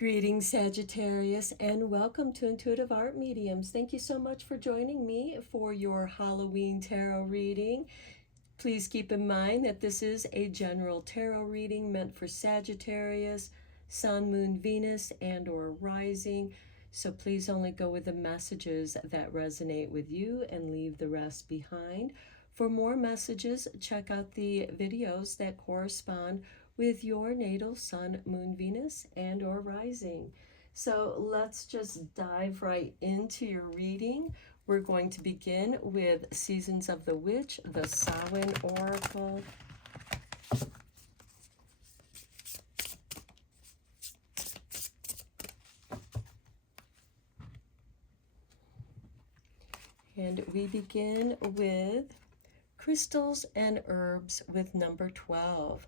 Greetings, Sagittarius, and welcome to Intuitive Art Mediums. Thank you so much for joining me for your Halloween tarot reading. Please keep in mind that this is a general tarot reading meant for Sagittarius, Sun, Moon, Venus, and or rising. So please only go with the messages that resonate with you and leave the rest behind. For more messages, check out the videos that correspond with your natal Sun, Moon, Venus, and or rising. So let's just dive right into your reading. We're going to begin with Seasons of the Witch, the Samhain Oracle. And we begin with Crystals and Herbs with number 12.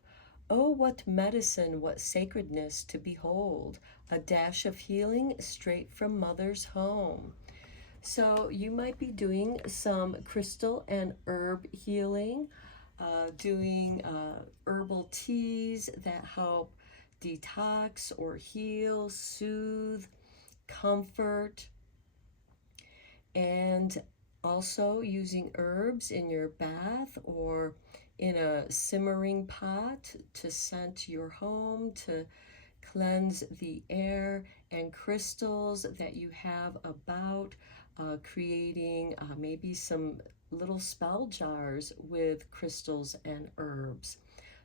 Oh, what medicine, what sacredness to behold, a dash of healing straight from mother's home. So you might be doing some crystal and herb healing, doing herbal teas that help detox or heal, soothe, comfort, and also using herbs in your bath or in a simmering pot to scent your home, to cleanse the air, and crystals that you have about, creating maybe some little spell jars with crystals and herbs.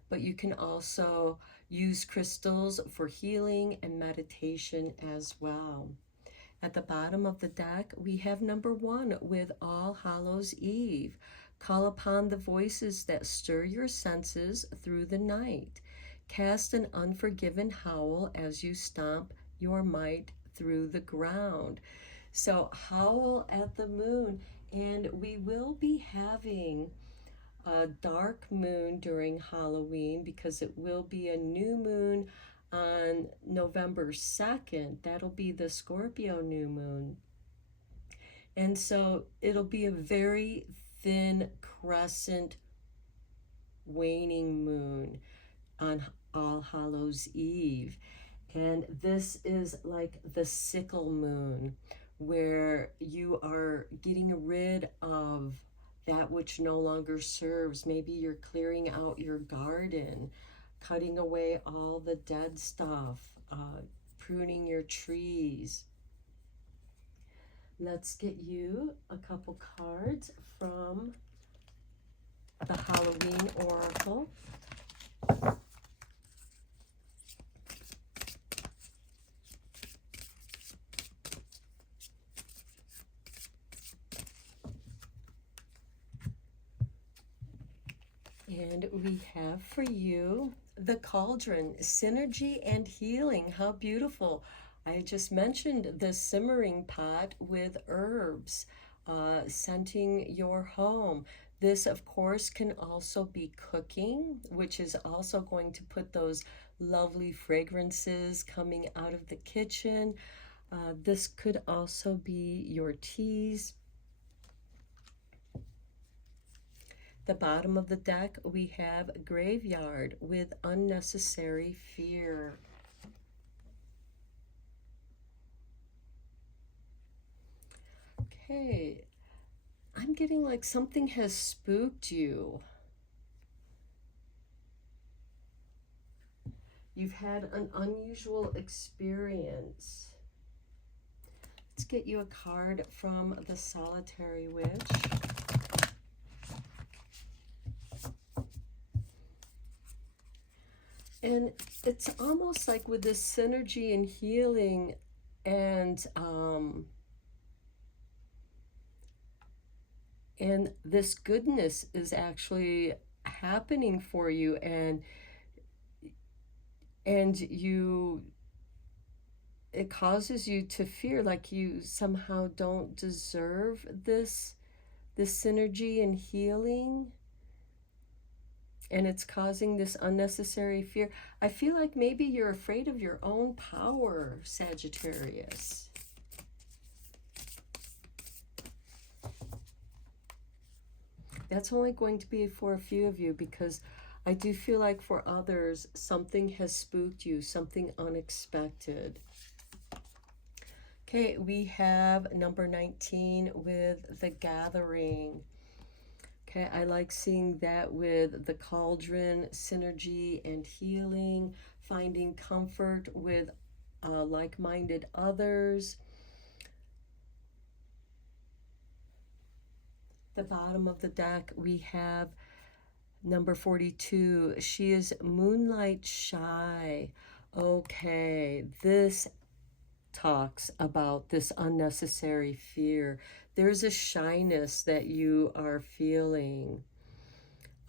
But you can also use crystals for healing and meditation as well. At the bottom of the deck, we have number 1 with All Hallows Eve. Call upon the voices that stir your senses through the night. Cast an unforgiven howl as you stomp your might through the ground. So howl at the moon, and we will be having a dark moon during Halloween because it will be a new moon on November 2nd. That'll be the Scorpio new moon. And so it'll be a very thin crescent waning moon on All Hallows Eve. And this is like the sickle moon, where you are getting rid of that which no longer serves. Maybe you're clearing out your garden, cutting away all the dead stuff, pruning your trees. Let's get you a couple cards from the Halloween Oracle. And we have for you the Cauldron, Synergy and Healing. How beautiful. I just mentioned the simmering pot with herbs, scenting your home. This, of course, can also be cooking, which is also going to put those lovely fragrances coming out of the kitchen. This could also be your teas. The bottom of the deck, we have Graveyard with Unnecessary Fear. Okay, I'm getting like something has spooked you. You've had an unusual experience. Let's get you a card from the Solitary Witch. And it's almost like with this synergy and healing and this goodness is actually happening for you, and you, it causes you to fear like you somehow don't deserve this synergy and healing. And it's causing this unnecessary fear. I feel like maybe you're afraid of your own power, Sagittarius. That's only going to be for a few of you, because I do feel like for others, something has spooked you, something unexpected. Okay, we have number 19 with the gathering. Okay, I like seeing that with the cauldron, synergy and healing, finding comfort with like-minded others. The bottom of the deck, we have number 42. She is moonlight shy. Okay, this talks about this unnecessary fear. There's a shyness that you are feeling.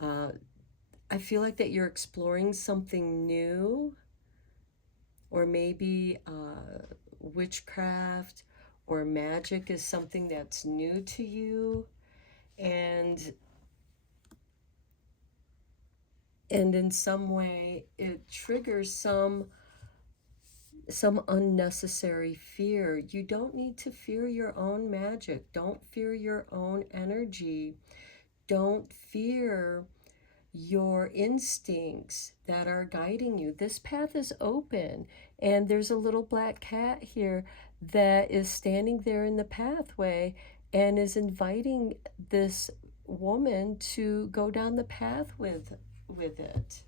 I feel like that you're exploring something new, or maybe witchcraft or magic is something that's new to you, and in some way it triggers some unnecessary fear. You don't need to fear your own magic. Don't fear your own energy. Don't fear your instincts that are guiding you. This path is open, and there's a little black cat here that is standing there in the pathway and is inviting this woman to go down the path with it.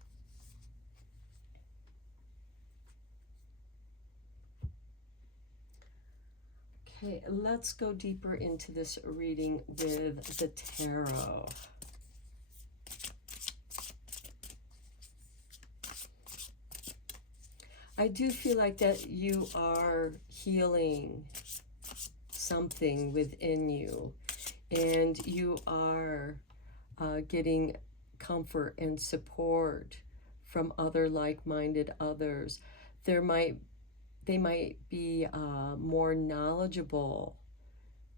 Okay, let's go deeper into this reading with the tarot. I do feel like that you are healing something within you, and you are getting comfort and support from other like-minded others. They might be more knowledgeable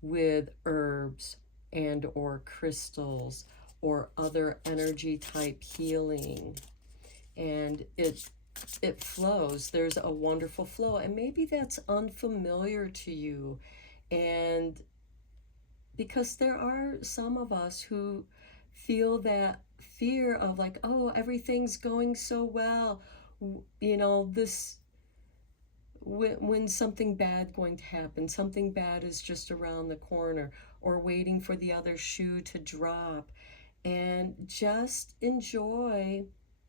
with herbs and or crystals or other energy type healing, and it flows. There's a wonderful flow, and maybe that's unfamiliar to you. And because there are some of us who feel that fear of like, oh, everything's going so well, you know, this when something bad going to happen, something bad is just around the corner, or waiting for the other shoe to drop. And just enjoy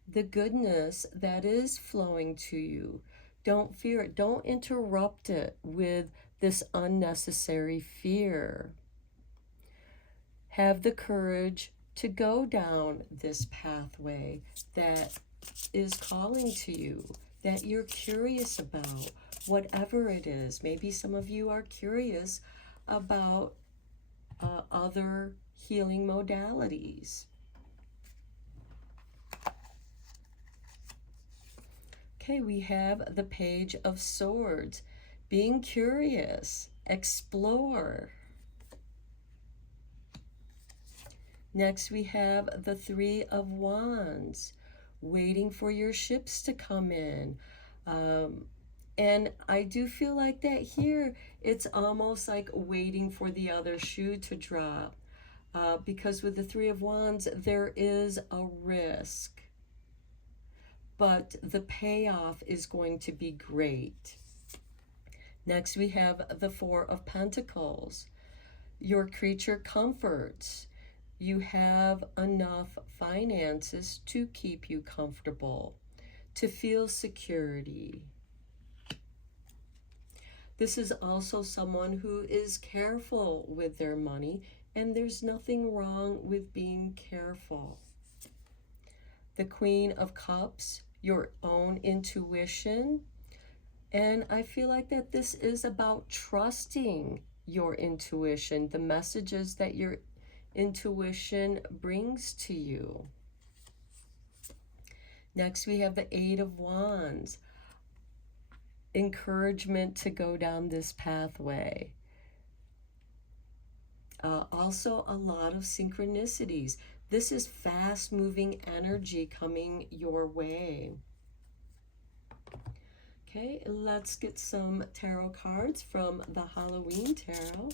the goodness that is flowing to you. Don't fear it. Don't interrupt it with this unnecessary fear. Have the courage to go down this pathway that is calling to you, that you're curious about, whatever it is. Maybe some of you are curious about other healing modalities. Okay, we have the Page of Swords. Being curious, explore. Next, we have the Three of Wands, waiting for your ships to come in. And I do feel like that here, it's almost like waiting for the other shoe to drop. Because with the Three of Wands, there is a risk, but the payoff is going to be great. Next, we have the Four of Pentacles. Your creature comforts. You have enough finances to keep you comfortable, to feel security. This is also someone who is careful with their money, and there's nothing wrong with being careful. The Queen of Cups, your own intuition. And I feel like that this is about trusting your intuition, the messages that your intuition brings to you. Next, we have the Eight of Wands. Encouragement to go down this pathway. Also, a lot of synchronicities. This is fast-moving energy coming your way. Okay, let's get some tarot cards from the Halloween Tarot.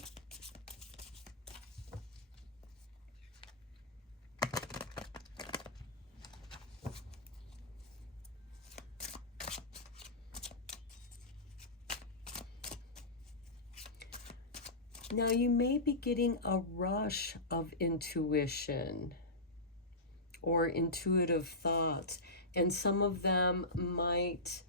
Now, you may be getting a rush of intuition or intuitive thoughts, and some of them might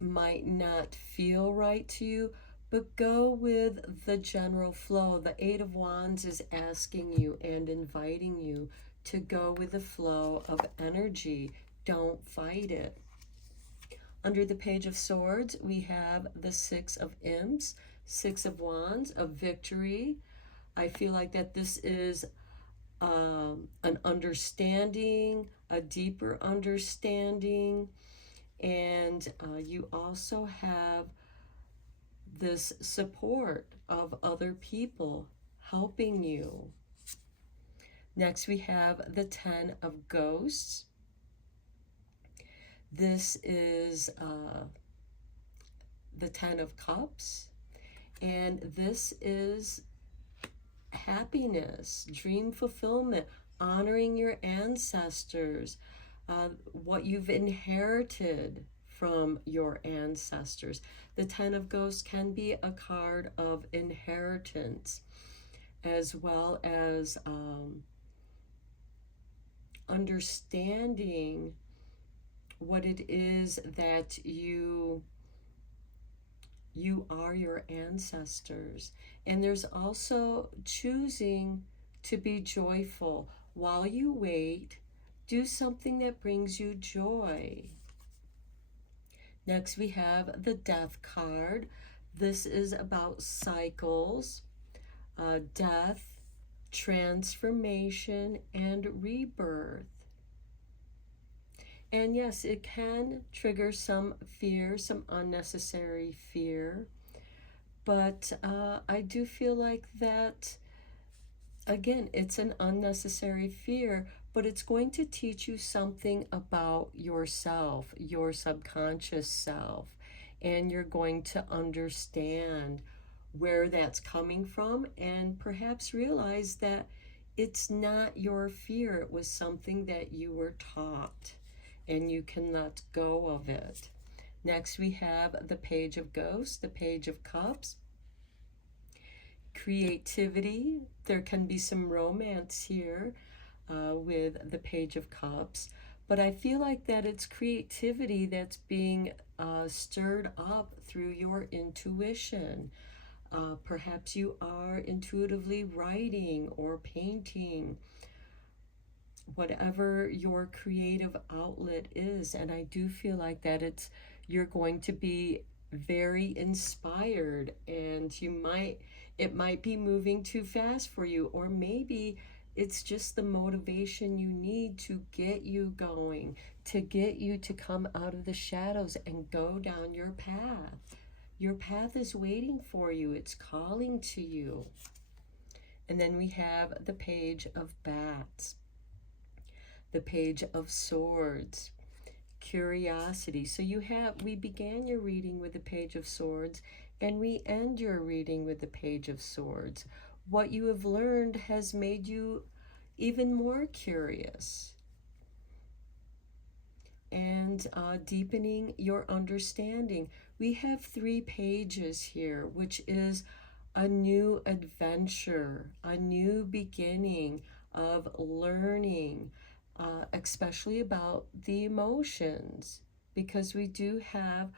not feel right to you, but go with the general flow. The Eight of Wands is asking you and inviting you to go with the flow of energy. Don't fight it. Under the Page of Swords, we have the Six of Imps, Six of Wands, of victory. I feel like that this is an understanding, a deeper understanding, and you also have this support of other people helping you. Next, we have the Ten of Ghosts. This is the Ten of Cups, and this is happiness, dream fulfillment, honoring your ancestors, what you've inherited from your ancestors. The Ten of Ghosts can be a card of inheritance, as well as understanding what it is that you are your ancestors. And there's also choosing to be joyful. While you wait, do something that brings you joy. Next, we have the Death card. This is about cycles, death, transformation, and rebirth. And yes, it can trigger some fear, some unnecessary fear. But I do feel like that, again, it's an unnecessary fear, but it's going to teach you something about yourself, your subconscious self. And you're going to understand where that's coming from and perhaps realize that it's not your fear. It was something that you were taught, and you can let go of it. Next, we have the Page of Ghosts, the Page of Cups. Creativity. There can be some romance here with the Page of Cups, but I feel like that it's creativity that's being stirred up through your intuition. Perhaps you are intuitively writing or painting, whatever your creative outlet is. And I do feel like that you're going to be very inspired, and it might be moving too fast for you, or maybe it's just the motivation you need to get you going, to get you to come out of the shadows and go down your path. Your path is waiting for you. It's calling to you. And then we have the Page of Bats, the Page of Swords, curiosity. So we began your reading with the Page of Swords, and we end your reading with the Page of Swords. What you have learned has made you even more curious, and deepening your understanding. We have 3 pages here, which is a new adventure, a new beginning of learning, especially about the emotions, because we do have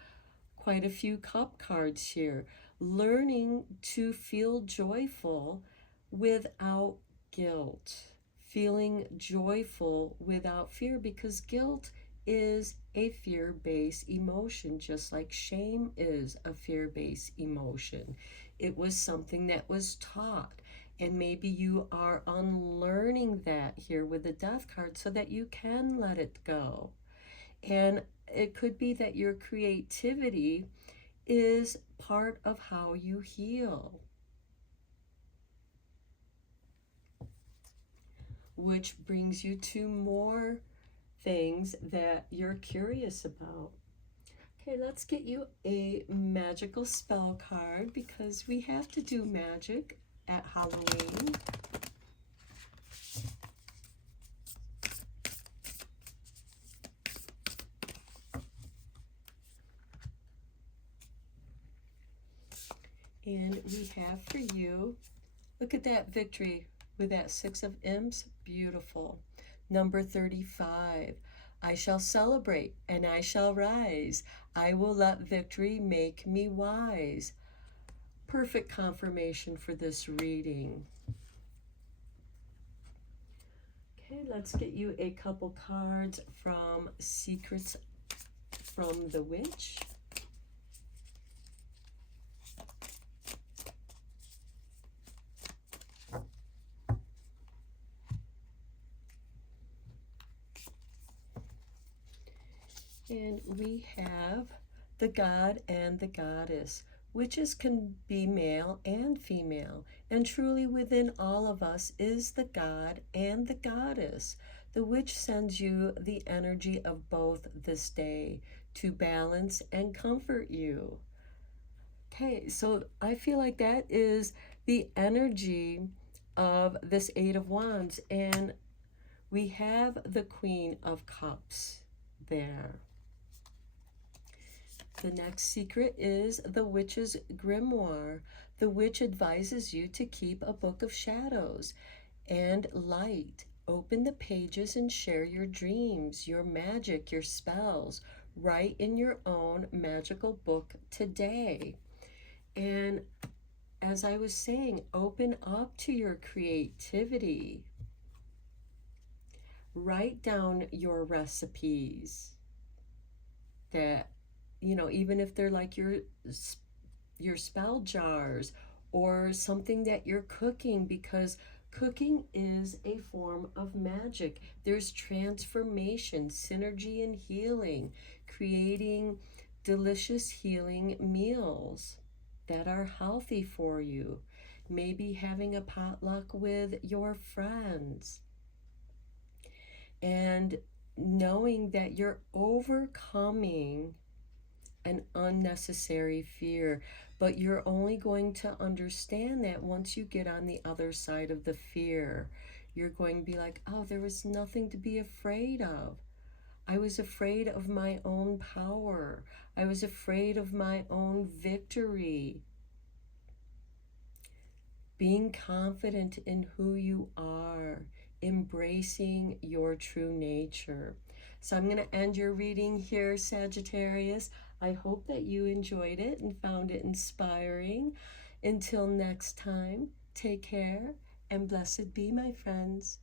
quite a few cup cards here. Learning to feel joyful without guilt, feeling joyful without fear, because guilt is a fear-based emotion, just like shame is a fear-based emotion. It was something that was taught, and maybe you are unlearning that here with the Death card so that you can let it go. And it could be that your creativity is part of how you heal, which brings you to more things that you're curious about. Okay, let's get you a magical spell card, because we have to do magic at Halloween. And we have for you, look at that victory with that Six of Imps. Beautiful. Number 35. I shall celebrate and I shall rise. I will let victory make me wise. Perfect confirmation for this reading. Okay, let's get you a couple cards from Secrets from the Witch. And we have the God and the Goddess. Witches can be male and female, and truly within all of us is the God and the Goddess. The witch sends you the energy of both this day to balance and comfort you. Okay, so I feel like that is the energy of this Eight of Wands, and we have the Queen of Cups there. The next secret is the Witch's Grimoire. The witch advises you to keep a book of shadows and light. Open the pages and share your dreams, your magic, your spells. Write in your own magical book today. And as I was saying, open up to your creativity. Write down your recipes that, you know, even if they're like your spell jars or something that you're cooking, because cooking is a form of magic. There's transformation, synergy, and healing, creating delicious healing meals that are healthy for you. Maybe having a potluck with your friends and knowing that you're overcoming an unnecessary fear, but you're only going to understand that once you get on the other side of the fear. You're going to be like, oh, there was nothing to be afraid of. I was afraid of my own power. I was afraid of my own victory. Being confident in who you are, embracing your true nature. So I'm going to end your reading here, Sagittarius. I hope that you enjoyed it and found it inspiring. Until next time, take care and blessed be, my friends.